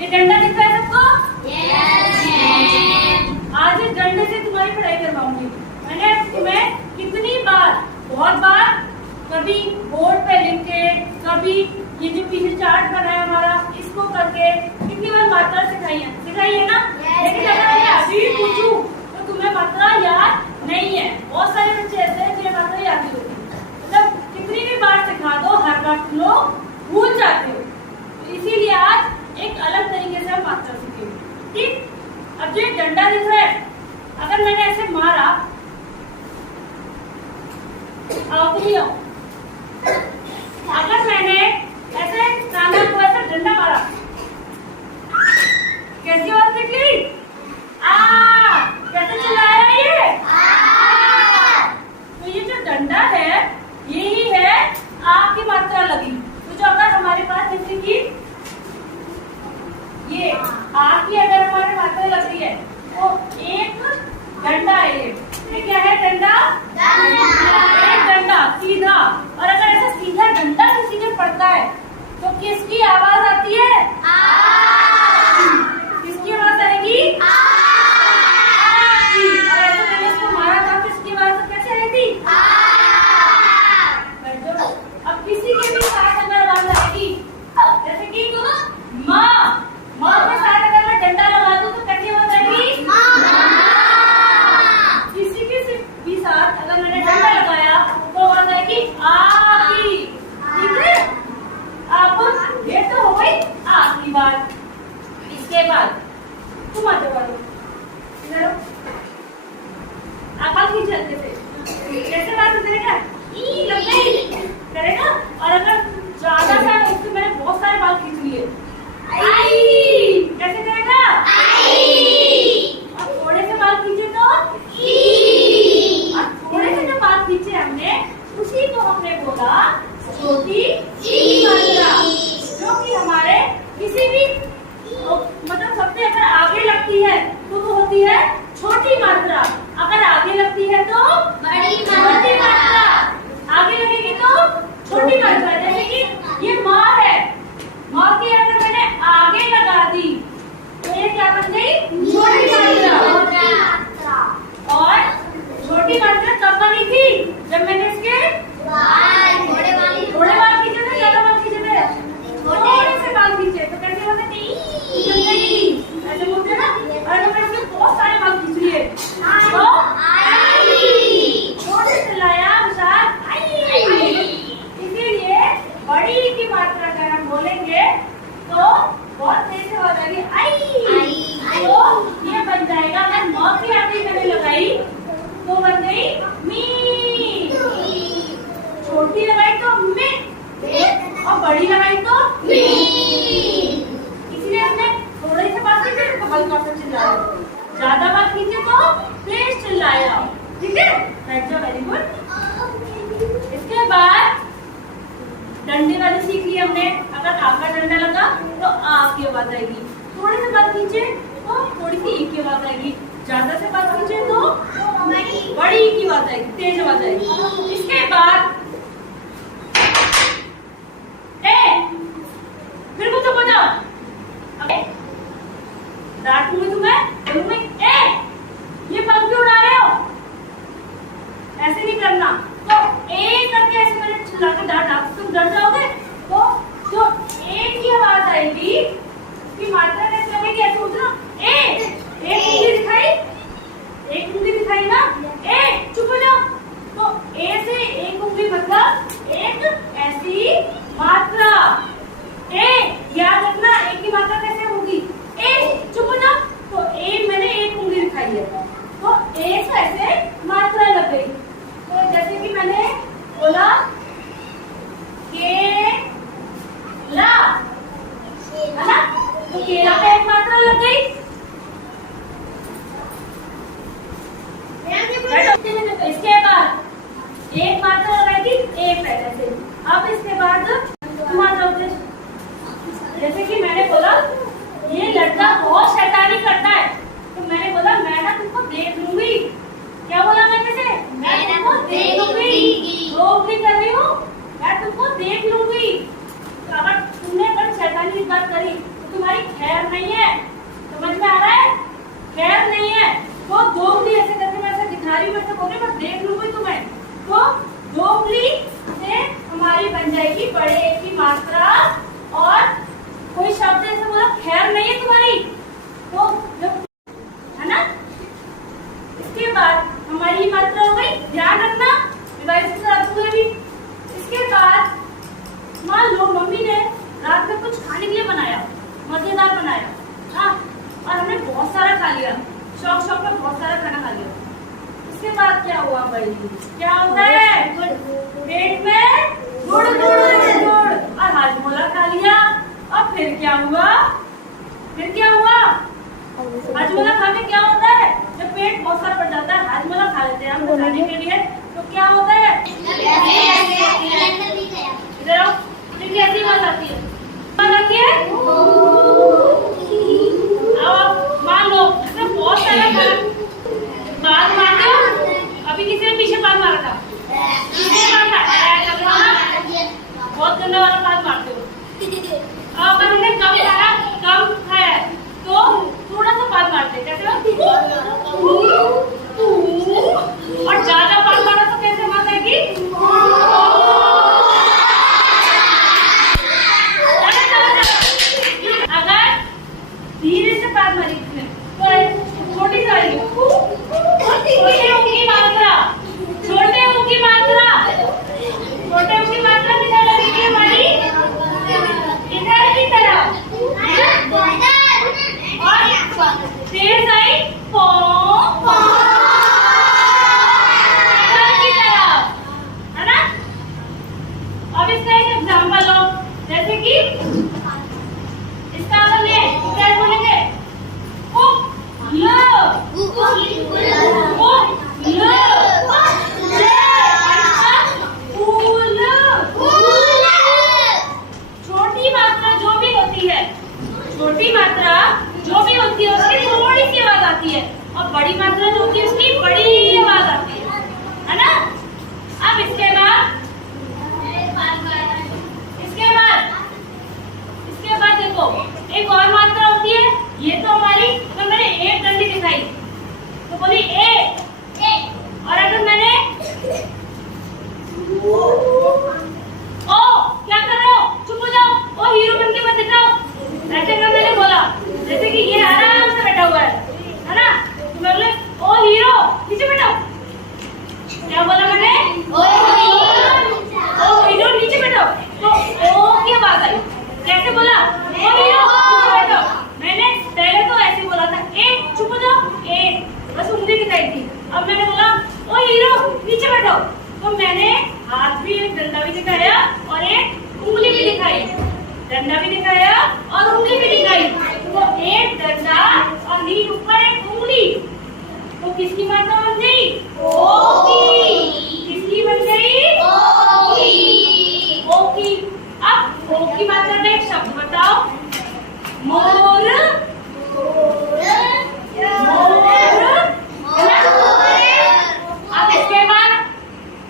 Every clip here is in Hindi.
ये डंडा दिख रहा है सबको? आज इस डंडे से तुम्हारी पढ़ाई करवाऊंगी। मैंने तुम्हें कितनी बार, बहुत बार, कभी बोर्ड पे लिख के, कभी ये जो पीछे चार्ट बना है हमारा, इसको करके कितनी बार मात्रा सिखाई है ना? लेकिन अगर मैं अभी भी पूछूं तो तुम्हें मात्रा याद नहीं है। बहुत सारे बच्चे ऐसे हैं जिन्हें मात्रा याद नहीं होती। मतलब कितनी भी बार सिखा दो, हर बार तुम लोग भूल जाते हो। इसीलिए आज एक अलग तरीके से हम मात्रा सीखेंगे, ठीक? अब जो डंडा दिख रहा है, अगर मैंने ऐसे मारा, अगर मैंने ऐसे काना को ऐसे डंडा मारा, कैसी आवाज निकली? कैसे चिल्लाया ये? तो ये जो डंडा है, यही है आ की मात्रा लगी। तो जो अगर हमारे पास जैसे कि ये आ की अगर हमारे मात्रा लग रही है, तो एक डंडा है ये क्या है? डंडा, एक डंडा सीधा। और अगर ऐसा सीधा डंडा किसी पे पड़ता है तो किसकी आवाज आती है? किसकी आवाज आएगी? और ऐसे मैंने इसको मारा था, किसकी आवाज कैसे आई थी? अब किसी के भी साथ अगर आवाज आएगी, जैसे कि माँ, माँ के साथ अगर मैं डंडा लगा दूं तो कैसी आवाज आएगी? किसी के भी साथ अगर मैंने डंडा लगाया तो आवाज आएगी आ की, ठीक है? अब ये तो हो गई आ की बात। इसके बाद तुम आ जाओ, इधर आप खींच जल्दी से, जैसे बात करेगा ई लग गई करेगा। और अगर ज्यादा सा उससे मैंने बहुत सारे बाल खींच लिए, आई कैसे करेगा? और थोड़े से बाल खींचे तो ई। और थोड़े से जो बाल खींचे हमने, उसी को हमने बोला छोटी मात्रा, जो कि हमारे किसी भी मतलब सबसे अगर आगे लगती है तो वो होती है छोटी मात्रा, अगर आगे लगती है तो बड़ी मात्रा, आगे लगेगी तो छोटी मात्रा। जैसे कि ये माँ है, माँ की अगर मैंने आगे लगा दी तो ये क्या बन गई? छोटी मात्रा। और छोटी मात्रा कब बनी थी? जब मैंने इसके थोड़े बाल खींचे थे, ज्यादा बाल खींचे थे, थोड़े से बाल खींचे तो कैसे होते थे? ऐसे बोलते ना। और अगर मैं इसके बहुत सारे बाल खींच लिए तो थोड़े से लाया अनुसार आई। इसीलिए बड़ी की मात्रा अगर हम बोलेंगे तो बहुत तेज से हो जाएगी आई। तो ये बन जाएगा, अगर मौ की आगे मैंने लगाई तो बन गई मी। छोटी लगाई तो मी, और बड़ी लगाई तो मी। इसलिए हमने थोड़े से बात खींचे तो हल्का सा चिल्लाया, ज्यादा बात खींचे तो तेज चिल्लाया, ठीक है? Very good. इसके बाद डंडे वाली सीख ली हमने। अगर आपका डंडा लगा तो आ की आवाज आएगी, थोड़े से बात खींचे तो थोड़ी सी ई की आवाज आएगी, ज्यादा से बात खींचे तो बड़ी की आवाज आएगी, तेज आवाज आएगी। इसके बाद फिर कुछ बजाओ, डांटूंगी तुम्हें, बोलूंगी ये पंखी उड़ा रहे हो, ऐसे नहीं करना। तो एक करके ऐसे मैंने चिल्ला के डांटा, तुम डर जाओगे। तो जो एक की आवाज आएगी कि मात्रा कैसे लगेगी? ऐसे उतना एक उंगली दिखाई, एक उंगली दिखाई ना, चुप हो जाओ। तो ए से एक उंगली मतलब एक ऐसी मात्रा। याद रखना, एक की मात्रा कैसे होगी? चुप हो जाओ। तो मैंने एक उंगली दिखाई है तो ए से ऐसे मात्रा लग गई। तो जैसे कि मैंने बोला केला, है ना? तो केला पे एक मात्रा लग गई। इसके बाद एक मात्रा लगाएगी ए पहले से। अब इसके बाद तुम आ जाओ। जैसे कि मैंने बोला ये लड़का बहुत शैतानी करता है, तो मैंने बोला मैं ना तुमको देख लूंगी। क्या बोला मैंने से? मैं तुमको देख लूंगी। रोक भी कर रही हूँ, मैं तुमको देख लूंगी। तो अगर तुमने शैतानी बात करी तो तुम्हारी खैर नहीं है। समझ में आ रहा है? खैर नहीं है। तो दोगली ऐसे करके मैं ऐसे दिखा रही हूँ, वैसे बोल रही हूँ, देख लूंगी तुम्हें। तो दोगली से हमारी बन जाएगी बड़े ए की मात्रा, और कोई शब्द ऐसे बोला खैर नहीं है तुम्हारी, तो जब है ना, इसके बाद हमारी मात्रा हो गई। ध्यान रखना विभाजित धातु भी। इसके बाद मान लो मम्मी ने रात में कुछ खाने के लिए बनाया, मजेदार बनाया, हाँ, और हमने बहुत सारा खा लिया, शौक में बहुत सारा खाना खा लिया। इसके बाद क्या हुआ भाई? क्या होता है? पेट में गुड़ और हाजमोला खा लिया। अब फिर क्या हुआ? हाजमोला खा के क्या होता है? जब पेट बहुत सारा बढ़ जाता है, हाजमोला खा लेते हैं हम खाने के लिए, तो क्या होता है? इधर आओ, कैसी बात आती है? मान लो बहुत सारा बात मारते हो। अभी किसी ने पीछे बात मारा था, बहुत गंदा वाला बात मारते हो। अगर हमने कम खाया तो थोड़ा सा बात मारते, कैसे और ज्यादा बात मारा तो कैसे बात आएगी? अगर धीरे से बात मारी तो छोटी सी आएगी। छोटे की मात्रा किधर लगेगी हमारी? इधर की तरफ, और तेज आई इधर की तरफ, है ना? अब इसका एक एग्जाम्पल लो, जैसे कि इसका अगर ले क्या बोलेंगे? छोटी मात्रा जो भी होती है उसकी थोड़ी सी आवाज आती है, और बड़ी मात्रा जो होती है उसकी बड़ी आवाज आती है ना? अब इसके बाद देखो एक और मात्रा होती है। ये तो हमारी, तो मैंने एक डंडी दिखाई तो बोली ए, और अगर मैंने ओ, क्या कर रहे हो? चुप हो जाओ, ओ हीरो बन के मत दिखाओ, ऐसे कर मैंने बोला। जैसे कि ये आराम से बैठा हुआ है ना, तो मैं बोले ओ हीरो नीचे बैठो। क्या बोला मैंने? ओ हीरो नीचे बैठो, तो ओ की आवाज आई। कैसे बोला? ओ हीरो नीचे बैठो। मैंने पहले तो ऐसे बोला था, ए चुप हो जाओ, ए बस उंगली दिखाई थी। अब मैंने बोला ओ हीरो नीचे बैठो, तो मैंने हाथ भी, एक डंडा भी दिखाया और एक उंगली भी दिखाई। डंडा भी दिखाया और उंगली भी दिखाई, तो एक डंडा और नीचे ऊपर एक उंगली, तो किसकी मात्रा बन गई? ओ की। किसकी बन गई? ओ की। अब ओ की मात्रा में एक शब्द बताओ। मोर। अब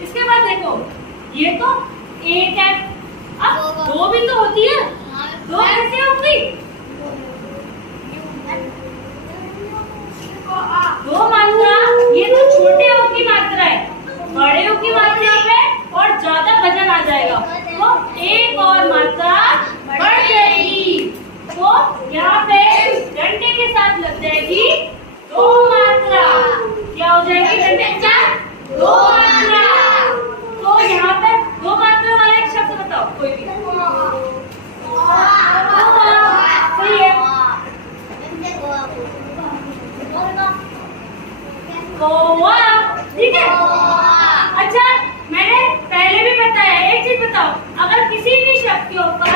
इसके बाद देखो, ये तो एक है, अब दो भी तो होती है, दो कैसे होंगी? दो मात्रा, ये तो छोटे ओ की मात्रा है, बड़े ओ की मात्रा पे और ज्यादा वजन आ जाएगा, तो एक और मात्रा बढ़ जाएगी, तो यहाँ पे डंडे के साथ लग जाएगी दो मात्रा। क्या हो जाएगी डंडे के साथ? दो मात्रा। तो यहाँ पे दो मात्रा वाला एक शब्द बताओ, कोई भी। सही है। कौवा, ठीक है। अच्छा, मैंने पहले भी बताया, एक चीज बताओ, अगर किसी भी शब्द के ऊपर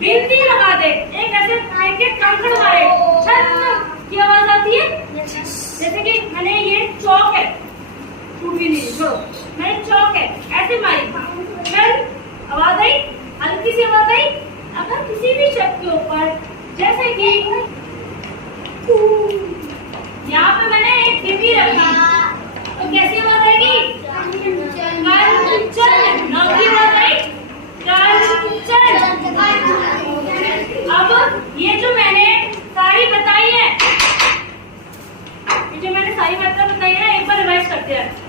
बिंदी लगा दे, एक ऐसे फेंक के कंकड़ मारे, छत की आवाज आती है। जैसे कि मैंने ये चौक है, टूट भी नहीं, छोड़ो, मैंने चौक है ऐसे मारी, फिर आवाज आई, हल्की सी आवाज आई। अगर किसी भी शब्द के ऊपर, जैसे कि यहाँ पे मैंने एक डिब्बी रखी, तो कैसी आवाज आएगी? कंचन। नाव की आवाज आई कंचन। अब ये जो मैंने सारी बताई है, ये जो मैंने सारी मात्रा बताई है ना, एक बार रिवाइज करते हैं।